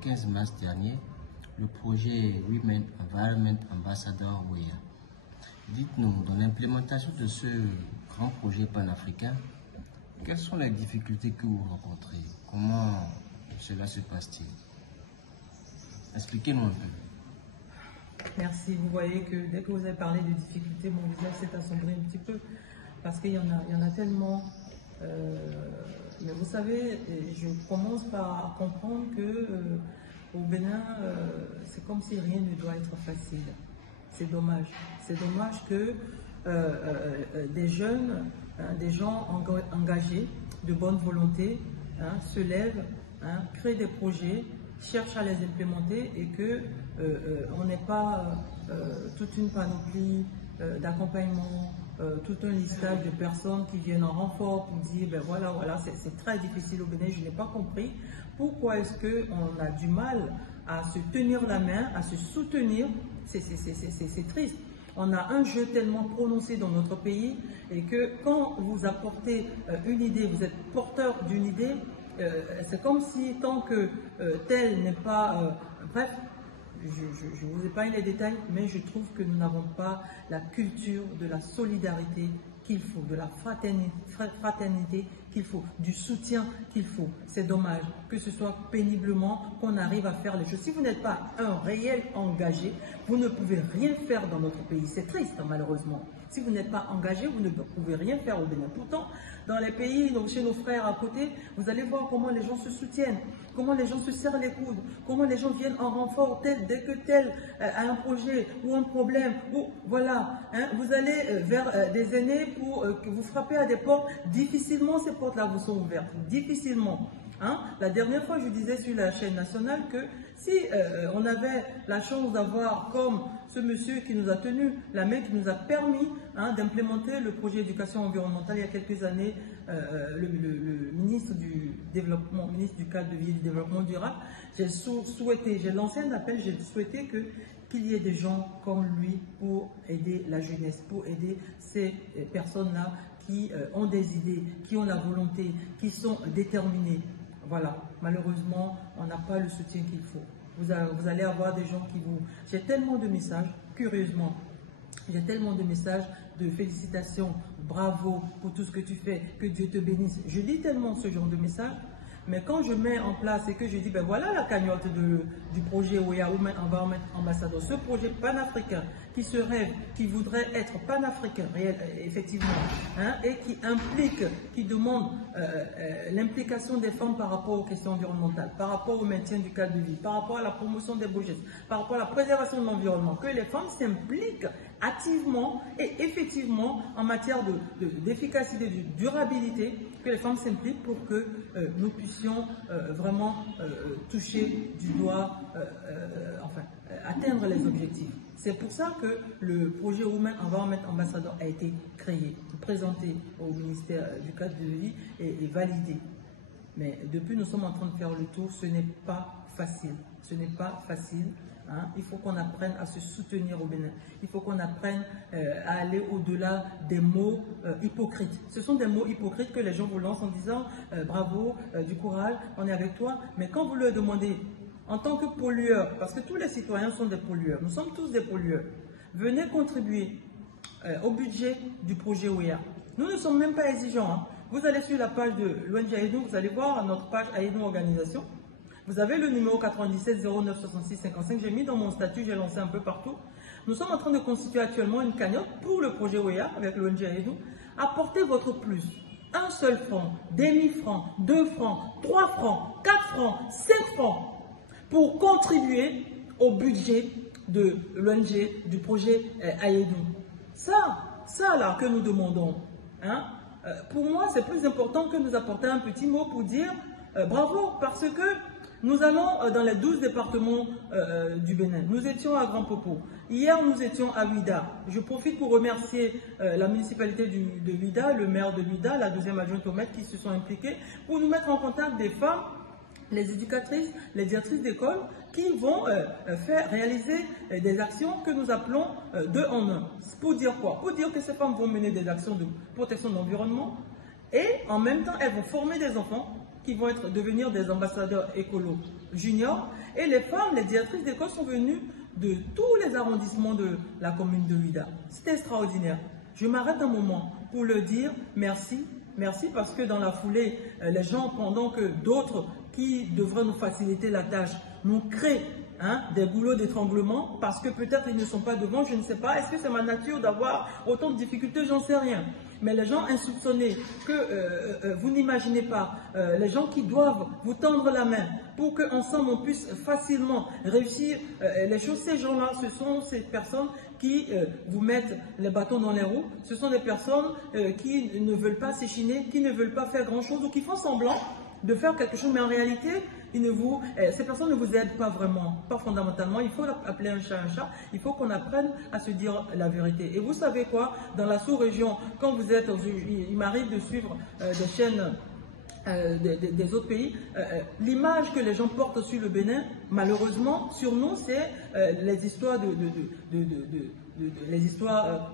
15 mars dernier le projet Women Environment Ambassador WEA. Dites-nous, dans l'implémentation de ce grand projet panafricain, quelles sont les difficultés que vous rencontrez? Comment cela se passe-t-il? Expliquez-moi un peu. Merci. Vous voyez que dès que vous avez parlé de difficultés, mon visage s'est assombri un petit peu parce qu'il y en a tellement. Mais vous savez, je commence par comprendre que au Bénin, c'est comme si rien ne doit être facile. C'est dommage. C'est dommage que des jeunes, des gens engagés, de bonne volonté, se lèvent, créent des projets, cherchent à les implémenter et que on n'ait pas toute une panoplie d'accompagnement, tout un listage de personnes qui viennent en renfort pour dire ben voilà, c'est très difficile au Bénin, je n'ai pas compris pourquoi est-ce qu'on a du mal à se tenir la main, à se soutenir. C'est triste. On a un jeu tellement prononcé dans notre pays et que quand vous apportez une idée, vous êtes porteur d'une idée, c'est comme si tant que tel n'est pas... bref, je vous épargne les détails, mais je trouve que nous n'avons pas la culture de la solidarité qu'il faut, de la fraternité qu'il faut, du soutien qu'il faut. C'est dommage que ce soit péniblement qu'on arrive à faire les choses. Si vous n'êtes pas un réel engagé, vous ne pouvez rien faire dans notre pays. C'est triste, malheureusement. Si vous n'êtes pas engagé, vous ne pouvez rien faire au Bénin. Pourtant, dans les pays, donc chez nos frères à côté, vous allez voir comment les gens se soutiennent, comment les gens se serrent les coudes, comment les gens viennent en renfort dès que tel a un projet ou un problème. Ou, voilà, vous allez vers des aînés pour que vous frappez à des portes. Difficilement, ces portes-là vous sont ouvertes. Difficilement. La dernière fois, je disais sur la chaîne nationale que si on avait la chance d'avoir comme ce monsieur qui nous a tenu la main, qui nous a permis d'implémenter le projet éducation environnementale il y a quelques années, le ministre du développement, ministre du cadre de vie et du développement durable, j'ai lancé un appel, j'ai souhaité qu'il y ait des gens comme lui pour aider la jeunesse, pour aider ces personnes-là qui ont des idées, qui ont la volonté, qui sont déterminées. Voilà, malheureusement, on n'a pas le soutien qu'il faut. Vous allez avoir des gens qui vous... J'ai tellement de messages, curieusement, j'ai tellement de messages de félicitations, bravo pour tout ce que tu fais, que Dieu te bénisse. Je lis tellement ce genre de messages, mais quand je mets en place et que je dis, ben voilà la cagnotte du projet WEA, Women Environment Ambassador, ce projet panafricain qui se rêve, qui voudrait être panafricain, réel, effectivement, et qui implique, qui demande l'implication des femmes par rapport aux questions environnementales, par rapport au maintien du cadre de vie, par rapport à la promotion des beaux gestes, par rapport à la préservation de l'environnement, que les femmes s'impliquent activement et effectivement en matière d'efficacité, de durabilité, que les femmes s'impliquent pour que nous puissions vraiment toucher du doigt, atteindre les objectifs. C'est pour ça que le projet Women Environment Ambassador a été créé, présenté au ministère du cadre de vie et validé. Mais depuis, nous sommes en train de faire le tour, ce n'est pas facile. Ce n'est pas facile. Il faut qu'on apprenne à se soutenir au Bénin. Il faut qu'on apprenne à aller au-delà des mots hypocrites. Ce sont des mots hypocrites que les gens vous lancent en disant bravo, du courage, on est avec toi. Mais quand vous leur demandez, en tant que pollueur, parce que tous les citoyens sont des pollueurs, nous sommes tous des pollueurs, venez contribuer au budget du projet WEA. Nous ne sommes même pas exigeants. Vous allez sur la page de l'ONG Aidou, vous allez voir notre page Aidou Organisation. Vous avez le numéro 97 09 66 55. J'ai mis dans mon statut, j'ai lancé un peu partout. Nous sommes en train de constituer actuellement une cagnotte pour le projet WEA avec l'ONG Aidou. Apportez votre plus. 1 seul franc, des 1000 francs, 2 francs, 3 francs, 4 francs, 5 francs pour contribuer au budget de l'ONG, du projet Aidou. Ça là que nous demandons, pour moi c'est plus important que nous apporter un petit mot pour dire bravo, parce que nous allons dans les 12 départements du Bénin. Nous étions à Grand Popo. Hier, nous étions à Ouida. Je profite pour remercier la municipalité de Ouida, le maire de Ouida, la deuxième adjointe au maître qui se sont impliqués pour nous mettre en contact des femmes, les éducatrices, les directrices d'école qui vont faire réaliser des actions que nous appelons 2 en 1. Pour dire quoi? Pour dire que ces femmes vont mener des actions de protection de l'environnement et en même temps, elles vont former des enfants qui vont devenir des ambassadeurs écolos juniors Et les femmes, les directrices d'école sont venues de tous les arrondissements de la commune de Ouidah. C'était extraordinaire. Je m'arrête un moment pour leur dire merci. Merci parce que dans la foulée, les gens, pendant que d'autres qui devraient nous faciliter la tâche, nous créent des boulots d'étranglement parce que peut-être ils ne sont pas devant, je ne sais pas. Est-ce que c'est ma nature d'avoir autant de difficultés? J'en sais rien. Mais les gens insoupçonnés que vous n'imaginez pas, les gens qui doivent vous tendre la main pour qu'ensemble on puisse facilement réussir les choses, ces gens-là, ce sont ces personnes qui vous mettent les bâtons dans les roues. Ce sont des personnes qui ne veulent pas s'échiner, qui ne veulent pas faire grand-chose ou qui font semblant de faire quelque chose, mais en réalité, ces personnes ne vous aident pas vraiment, pas fondamentalement. Il faut appeler un chat, il faut qu'on apprenne à se dire la vérité. Et vous savez quoi, dans la sous-région, quand vous êtes, il m'arrive de suivre des chaînes des autres pays, l'image que les gens portent sur le Bénin, malheureusement, sur nous, c'est les histoires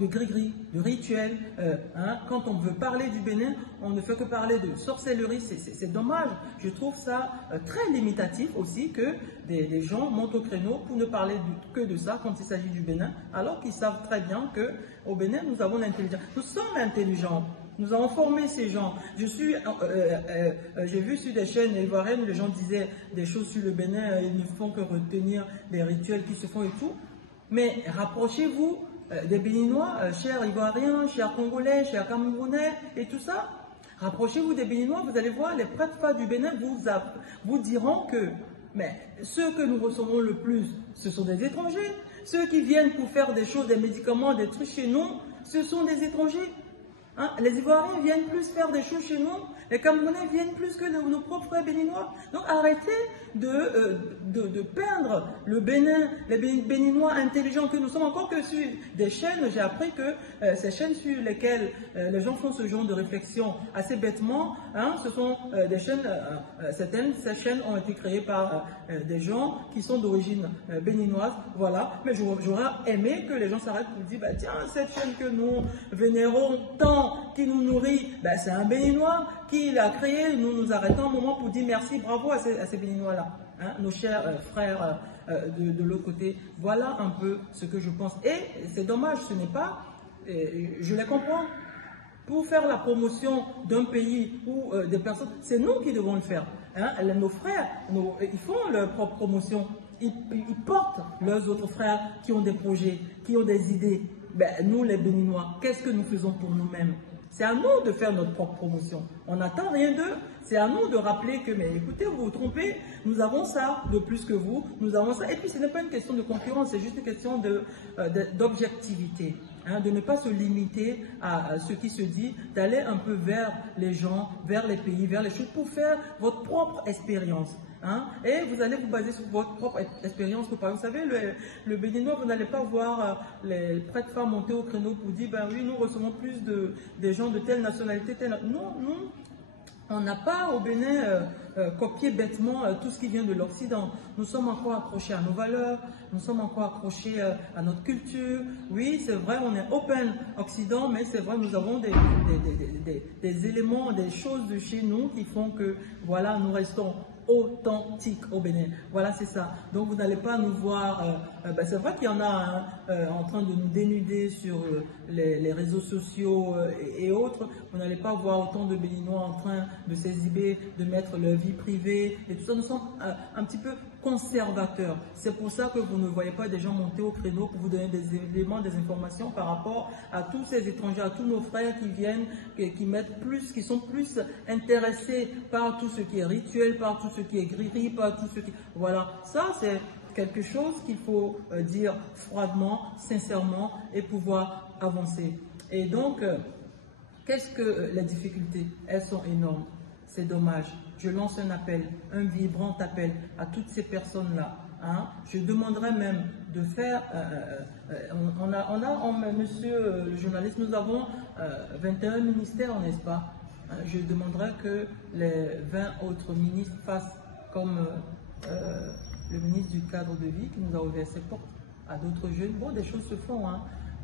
de gris-gris, de rituels. Quand on veut parler du Bénin, on ne fait que parler de sorcellerie. C'est dommage. Je trouve ça très limitatif aussi que des gens montent au créneau pour ne parler que de ça quand il s'agit du Bénin, alors qu'ils savent très bien qu'au Bénin, nous avons l'intelligence. Nous sommes intelligents. Nous avons formé ces gens. J'ai vu sur des chaînes ivoiriennes, les gens disaient des choses sur le Bénin, ils ne font que retenir des rituels qui se font et tout. Mais rapprochez-vous des Béninois, chers Ivoiriens, chers Congolais, chers Camerounais et tout ça. Rapprochez-vous des Béninois, vous allez voir, les prêtres du Bénin vous diront que ceux que nous recevons le plus, ce sont des étrangers. Ceux qui viennent pour faire des choses, des médicaments, des trucs chez nous, ce sont des étrangers. Les Ivoiriens viennent plus faire des choses chez nous, les Camerounais viennent plus que nos propres frères béninois. Donc arrêtez de peindre le Bénin, les Béninois intelligents que nous sommes, encore que sur des chaînes. J'ai appris que ces chaînes sur lesquelles les gens font ce genre de réflexion assez bêtement, ce sont des chaînes, ces chaînes ont été créées par des gens qui sont d'origine béninoise, voilà. Mais j'aurais aimé que les gens s'arrêtent pour dire, tiens, cette chaîne que nous vénérons tant, qui nous nourrit, c'est un Béninois qui l'a créé. Nous nous arrêtons un moment pour dire merci, bravo à ces Béninois-là, nos chers frères de l'autre côté. Voilà un peu ce que je pense. Et c'est dommage, ce n'est pas, je les comprends, pour faire la promotion d'un pays ou des personnes, c'est nous qui devons le faire. Nos frères, ils font leur propre promotion. Ils portent leurs autres frères qui ont des projets, qui ont des idées. Nous, les Béninois, qu'est-ce que nous faisons pour nous-mêmes? C'est à nous de faire notre propre promotion. On n'attend rien d'eux. C'est à nous de rappeler que, mais écoutez, vous vous trompez, nous avons ça de plus que vous, nous avons ça. Et puis, ce n'est pas une question de concurrence, c'est juste une question d'objectivité. De ne pas se limiter à ce qui se dit, d'aller un peu vers les gens, vers les pays, vers les choses, pour faire votre propre expérience. Et vous allez vous baser sur votre propre expérience. Vous savez, le Béninois, vous n'allez pas voir les prêtres femmes monter au créneau pour dire, oui, nous recevons plus des gens de telle nationalité, Non, on n'a pas au Bénin copié bêtement tout ce qui vient de l'Occident. Nous sommes encore accrochés à nos valeurs, nous sommes encore accrochés à notre culture. Oui, c'est vrai, on est open Occident, mais c'est vrai, nous avons des éléments, des choses de chez nous qui font que, voilà, nous restons authentique au Bénin. Voilà, c'est ça. Donc, vous n'allez pas nous voir... c'est vrai qu'il y en a en train de nous dénuder sur les réseaux sociaux et autres. Vous n'allez pas voir autant de Béninois en train de s'exhiber, de mettre leur vie privée et tout ça. Nous sommes un petit peu conservateurs. C'est pour ça que vous ne voyez pas des gens monter au créneau pour vous donner des éléments, des informations par rapport à tous ces étrangers, à tous nos frères qui viennent, qui sont plus intéressés par tout ce qui est rituel, par tout ce qui est gris, par tout ce qui... Voilà, ça c'est quelque chose qu'il faut dire froidement, sincèrement et pouvoir avancer. Et donc, qu'est-ce que les difficultés? Elles sont énormes. C'est dommage. Je lance un appel, un vibrant appel à toutes ces personnes-là. Je demanderais même de faire... monsieur le journaliste, nous avons 21 ministères, n'est-ce pas? Je demanderais que les 20 autres ministres fassent comme le ministre du cadre de vie qui nous a ouvert ses portes à d'autres jeunes. Bon, des choses se font,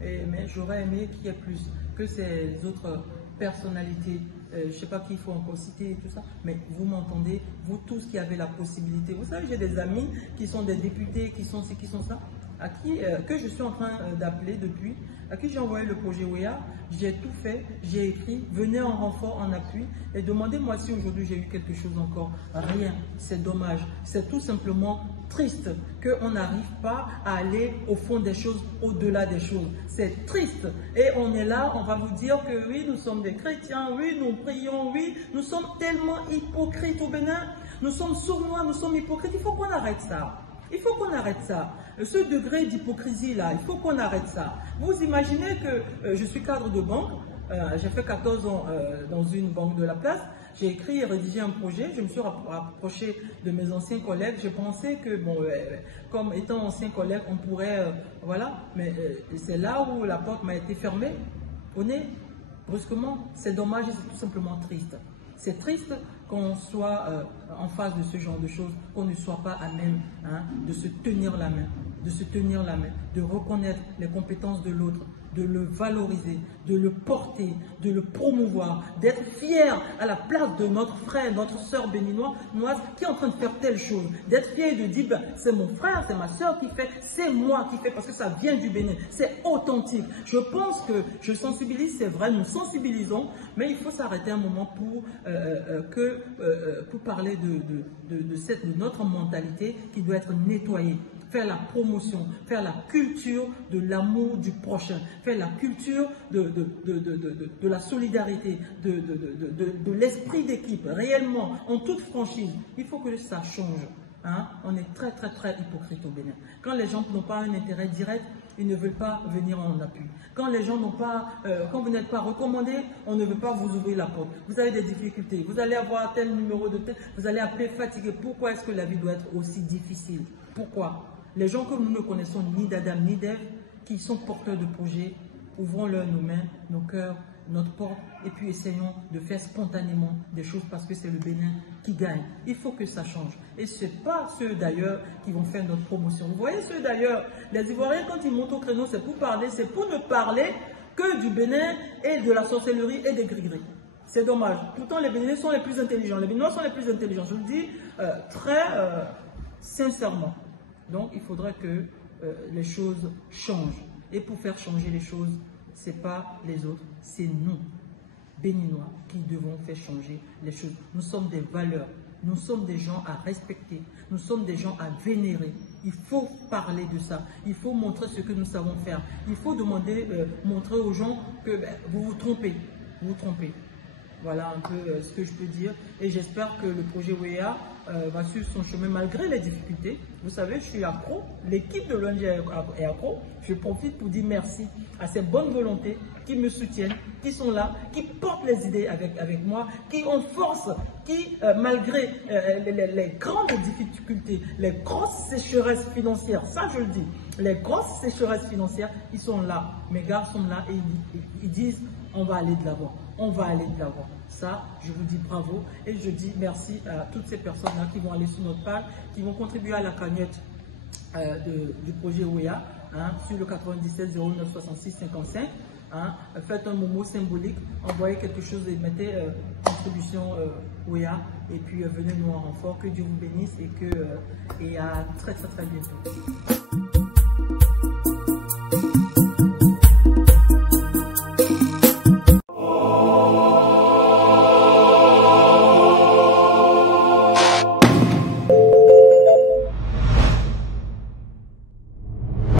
mais j'aurais aimé qu'il y ait plus, que ces autres personnalités je ne sais pas qui il faut encore citer et tout ça, mais vous m'entendez, vous tous qui avez la possibilité. Vous savez, j'ai des amis qui sont des députés, qui sont ci, qui sont ça, à qui, que je suis en train d'appeler depuis, à qui j'ai envoyé le projet WEA, j'ai tout fait, j'ai écrit, venez en renfort, en appui, et demandez-moi si aujourd'hui j'ai eu quelque chose encore. Rien, c'est dommage, c'est tout simplement triste qu'on n'arrive pas à aller au fond des choses, au-delà des choses. C'est triste. Et on est là, on va vous dire que oui, nous sommes des chrétiens, oui, nous prions, oui, nous sommes tellement hypocrites au Bénin, nous sommes sournois, nous sommes hypocrites. Il faut qu'on arrête ça. Il faut qu'on arrête ça. Ce degré d'hypocrisie-là, il faut qu'on arrête ça. Vous imaginez que je suis cadre de banque, j'ai fait 14 ans dans une banque de la place, j'ai écrit et rédigé un projet, je me suis rapproché de mes anciens collègues, j'ai pensé que, bon, comme étant ancien collègue, on pourrait, voilà, mais c'est là où la porte m'a été fermée, au nez, brusquement. C'est dommage et c'est tout simplement triste. C'est triste qu'on soit en face de ce genre de choses, qu'on ne soit pas à même de se tenir la main, de reconnaître les compétences de l'autre, de le valoriser, de le porter, de le promouvoir, d'être fier à la place de notre frère, notre soeur béninoise qui est en train de faire telle chose, d'être fier et de dire ben, c'est mon frère, c'est ma soeur qui fait, c'est moi qui fais parce que ça vient du Bénin, c'est authentique. Je pense que je sensibilise, c'est vrai, nous sensibilisons, mais il faut s'arrêter un moment pour parler de notre mentalité qui doit être nettoyée. Faire la promotion, faire la culture de l'amour du prochain, faire la culture de la solidarité, de l'esprit d'équipe, réellement, en toute franchise. Il faut que ça change. On est très hypocrite au Bénin. Quand les gens n'ont pas un intérêt direct, ils ne veulent pas venir en appui. Quand les gens n'ont pas, quand vous n'êtes pas recommandé, on ne veut pas vous ouvrir la porte. Vous avez des difficultés, vous allez avoir tel numéro de tel, vous allez appeler fatigué. Pourquoi est-ce que la vie doit être aussi difficile? Pourquoi? Les gens que nous ne connaissons ni d'Adam ni d'Ève, qui sont porteurs de projets, ouvrons-leur nos mains, nos cœurs, notre porte, et puis essayons de faire spontanément des choses parce que c'est le Bénin qui gagne. Il faut que ça change. Et ce n'est pas ceux d'ailleurs qui vont faire notre promotion. Vous voyez ceux d'ailleurs, les Ivoiriens quand ils montent au créneau, c'est pour parler, c'est pour ne parler que du Bénin et de la sorcellerie et des gris-gris. C'est dommage. Pourtant les Béninois sont les plus intelligents. Les Béninois sont les plus intelligents. Je le dis très sincèrement. Donc, il faudrait que les choses changent. Et pour faire changer les choses, ce n'est pas les autres, c'est nous, Béninois, qui devons faire changer les choses. Nous sommes des valeurs, nous sommes des gens à respecter, nous sommes des gens à vénérer. Il faut parler de ça, il faut montrer ce que nous savons faire. Il faut montrer aux gens que vous vous trompez, Voilà un peu ce que je peux dire. Et j'espère que le projet WEA va suivre son chemin malgré les difficultés. Vous savez, je suis accro. L'équipe de l'ONG est accro. Je profite pour dire merci à ces bonnes volontés qui me soutiennent, qui sont là, qui portent les idées avec moi, qui ont force, qui, malgré les grandes difficultés, les grosses sécheresses financières, ça je le dis, les grosses sécheresses financières, ils sont là. Mes gars sont là et ils disent on va aller de l'avant. On va aller de l'avant. Ça, je vous dis bravo et je dis merci à toutes ces personnes-là qui vont aller sur notre page, qui vont contribuer à la cagnotte du projet WEA sur le 97 09 66 55. Faites un momo symbolique, envoyez quelque chose et mettez contribution WEA et puis venez nous en renfort. Que Dieu vous bénisse et à très bientôt.